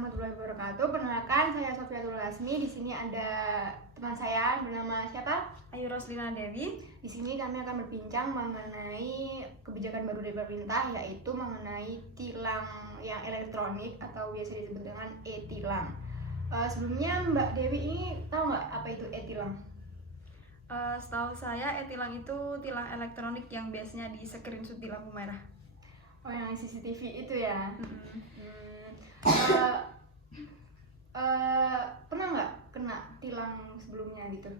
warahmatullahi wabarakatuh. Perkenalkan, saya Sofiatul Lasmi. Di sini ada teman saya bernama siapa? Ayu Roslina Dewi. Di sini kami akan berbincang mengenai kebijakan baru dari pemerintah, yaitu mengenai tilang yang elektronik atau biasa disebut dengan e-tilang. Sebelumnya Mbak Dewi ini tahu nggak apa itu e-tilang? Setahu saya e-tilang itu tilang elektronik yang biasanya di screenshot di lampu merah. Oh, yang CCTV itu ya. Pernah nggak kena tilang sebelumnya gitu?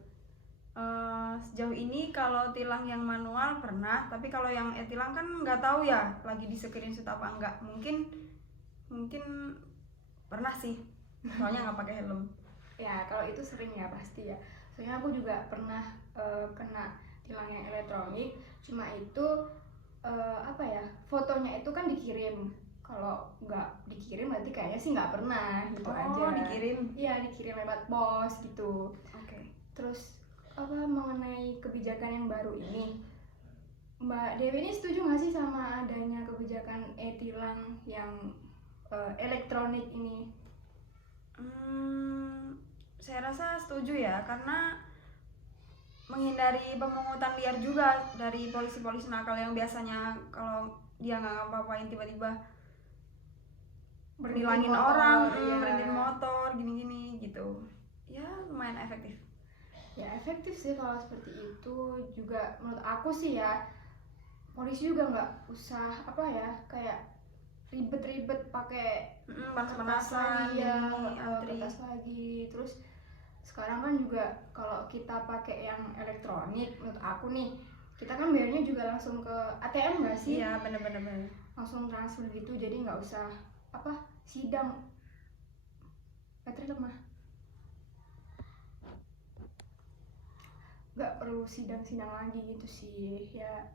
Sejauh ini kalau tilang yang manual pernah, tapi kalau yang e-tilang kan nggak tahu ya lagi di screenshot apa enggak. Mungkin pernah sih, soalnya nggak pakai helm. Ya kalau itu sering ya pasti ya. Soalnya aku juga pernah kena tilang yang elektronik. Cuma itu apa ya, fotonya itu kan dikirim. Kalau nggak dikirim berarti kayaknya sih nggak pernah gitu aja. Oh, dikirim? Iya, dikirim lewat pos gitu. Oke. Terus apa mengenai kebijakan yang baru ini, Mbak Dewi ini setuju nggak sih sama adanya kebijakan e-tilang yang elektronik ini? Saya rasa setuju ya, karena menghindari pemungutan liar juga dari polisi-polisi nakal yang biasanya kalau dia nggak ngapa-ngapain tiba-tiba nilangin orang, berhentiin motor, gini-gini gitu. Ya lumayan efektif. Ya efektif sih kalau seperti itu. Juga menurut aku sih ya, polisi juga nggak usah apa ya, kayak ribet-ribet pakai panas-panasan ya, antri. kertas lagi. Terus sekarang kan juga kalau kita pakai yang elektronik, menurut aku nih, kita kan bayarnya juga langsung ke ATM nggak sih? Iya, bener-bener langsung transfer gitu, jadi nggak usah apa sidang. Baterai lemah, nggak perlu sidang-sidang lagi gitu sih ya.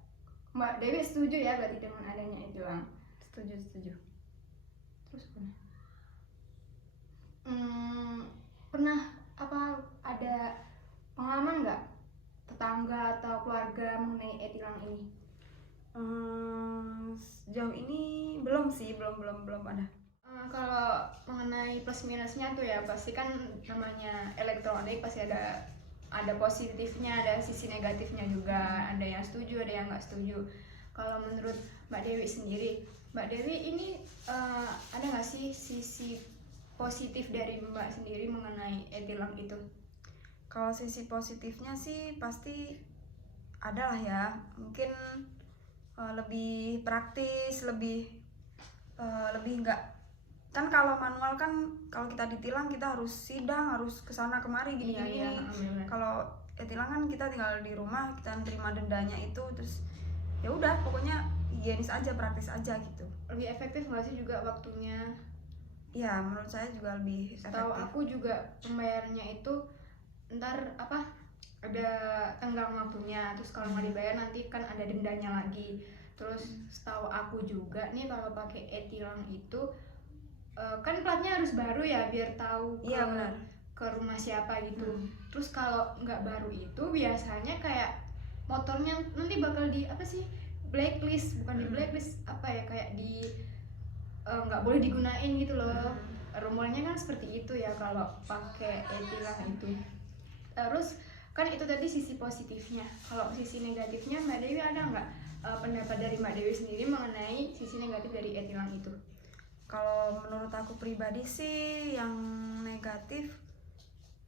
Mbak Dewi setuju ya berarti dengan adanya e-tilang? Setuju. Terus pernah apa ada pengalaman nggak tetangga atau keluarga mengenai e-tilang ini? Sejauh ini belum sih, belum ada. Kalau mengenai plus minusnya tuh ya, pasti kan namanya elektronik pasti ada positifnya, ada sisi negatifnya juga, ada yang setuju, ada yang nggak setuju. Kalau menurut Mbak Dewi sendiri, Mbak Dewi ini ada nggak sih sisi positif dari Mbak sendiri mengenai e-tilang itu? Kalau sisi positifnya sih pasti ada lah ya, mungkin lebih praktis, lebih nggak, kan kalau manual kan kalau kita ditilang kita harus sidang, harus kesana kemari gini. Kalau e-tilang kan kita tinggal di rumah, kita terima dendanya itu, terus ya udah pokoknya higienis aja, praktis aja gitu. Lebih efektif nggak sih juga waktunya? Ya menurut saya juga lebih efektif. Tahu aku juga pembayarannya itu ntar apa, ada tenggang waktunya, terus kalau nggak dibayar nanti kan ada dendanya lagi. Terus setahu aku juga nih kalau pakai e-tilang itu kan platnya harus baru ya biar tahu ke rumah siapa gitu. Terus kalau nggak baru itu biasanya kayak motornya nanti bakal di apa sih, blacklist, bukan di blacklist apa ya, kayak di nggak boleh digunain gitu loh. Rumornya kan seperti itu ya kalau pakai e-tilang itu. Terus kan itu tadi sisi positifnya. Kalau sisi negatifnya Mbak Dewi ada nggak pendapat dari Mbak Dewi sendiri mengenai sisi negatif dari e-tilang itu? Kalau menurut aku pribadi sih yang negatif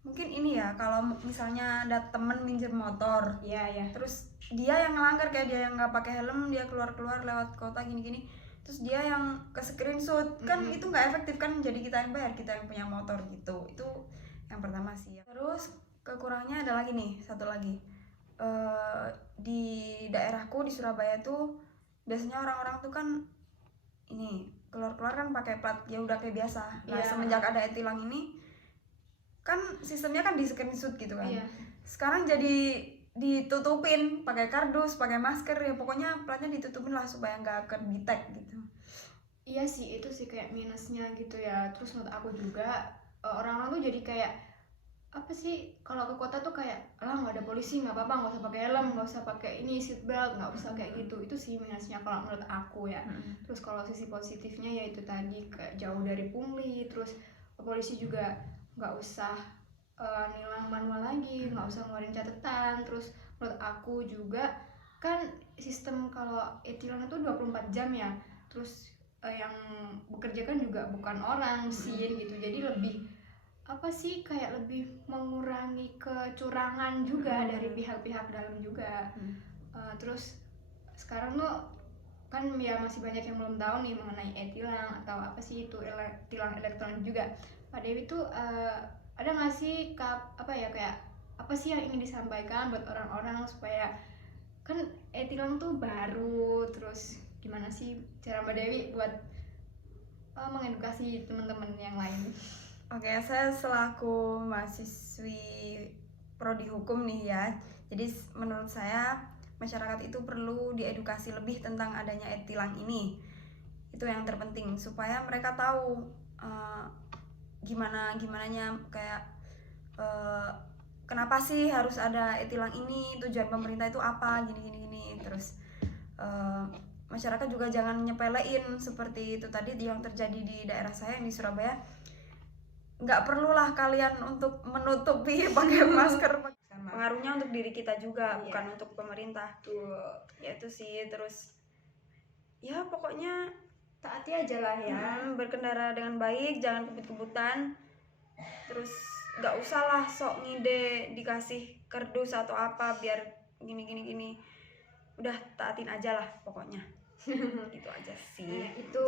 mungkin ini ya, kalau misalnya ada temen minjem motor, ya. Terus dia yang ngelanggar, kayak dia yang nggak pakai helm, dia keluar lewat kota gini, terus dia yang ke screenshot, kan itu nggak efektif kan, jadi kita yang bayar, kita yang punya motor gitu. Itu yang pertama sih. Terus kekurangannya ada lagi nih, satu lagi, di daerahku di Surabaya tuh biasanya orang-orang tuh kan ini keluar kan pakai plat ya udah kayak biasa. Nah semenjak ada e-tilang ini kan sistemnya kan di screenshot gitu kan. Sekarang jadi ditutupin pakai kardus, pakai masker, ya pokoknya platnya ditutupin lah supaya nggak ke-detect gitu. Iya sih, itu sih kayak minusnya gitu ya. Terus menurut aku juga orang-orang tuh jadi kayak apa sih, kalau ke kota tuh kayak lah nggak ada polisi nggak apa-apa, nggak usah pakai helm, nggak usah pakai ini seat belt, nggak usah kayak gitu. Itu sih minusnya kalau menurut aku ya. Terus kalau sisi positifnya ya itu tadi, kayak jauh dari pungli, terus polisi juga nggak usah nilang manual lagi, nggak usah ngeluarin catatan. Terus menurut aku juga kan sistem kalau e-tilang itu 24 jam ya, terus yang bekerja kan juga bukan orang, mesin gitu, jadi lebih apa sih, kayak lebih mengurangi kecurangan juga dari pihak-pihak dalam juga. Terus sekarang tuh kan ya masih banyak yang belum tahu nih mengenai e-tilang atau apa sih itu tilang elektronik juga. Pak Dewi tuh ada nggak sih apa ya, kayak apa sih yang ingin disampaikan buat orang-orang supaya, kan e-tilang tuh baru, terus gimana sih cara Mbak Dewi buat mengedukasi teman-teman yang lain? Oke, saya selaku mahasiswi prodi hukum nih ya. Jadi menurut saya masyarakat itu perlu diedukasi lebih tentang adanya e-tilang ini. Itu yang terpenting supaya mereka tahu gimananya kayak kenapa sih harus ada e-tilang ini, tujuan pemerintah itu apa, gini. Terus masyarakat juga jangan nyepelein seperti itu tadi yang terjadi di daerah saya yang di Surabaya. Nggak perlulah kalian untuk menutupi pakai masker, pengaruhnya untuk diri kita juga, bukan untuk pemerintah. Ya itu sih. Terus ya pokoknya Taati aja lah ya. berkendara dengan baik, jangan kebut-kebutan. Terus nggak usah lah sok ngide dikasih kardus atau apa biar gini. Udah taatin aja lah pokoknya. Gitu aja sih. Nah, itu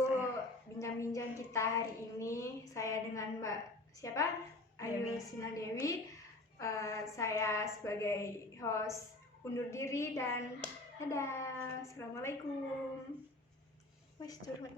bincang-bincang kita hari ini, saya dengan Mbak siapa? Ayu Sina Dewi. Saya sebagai host undur diri dan dadah. Assalamualaikum. Wes curhat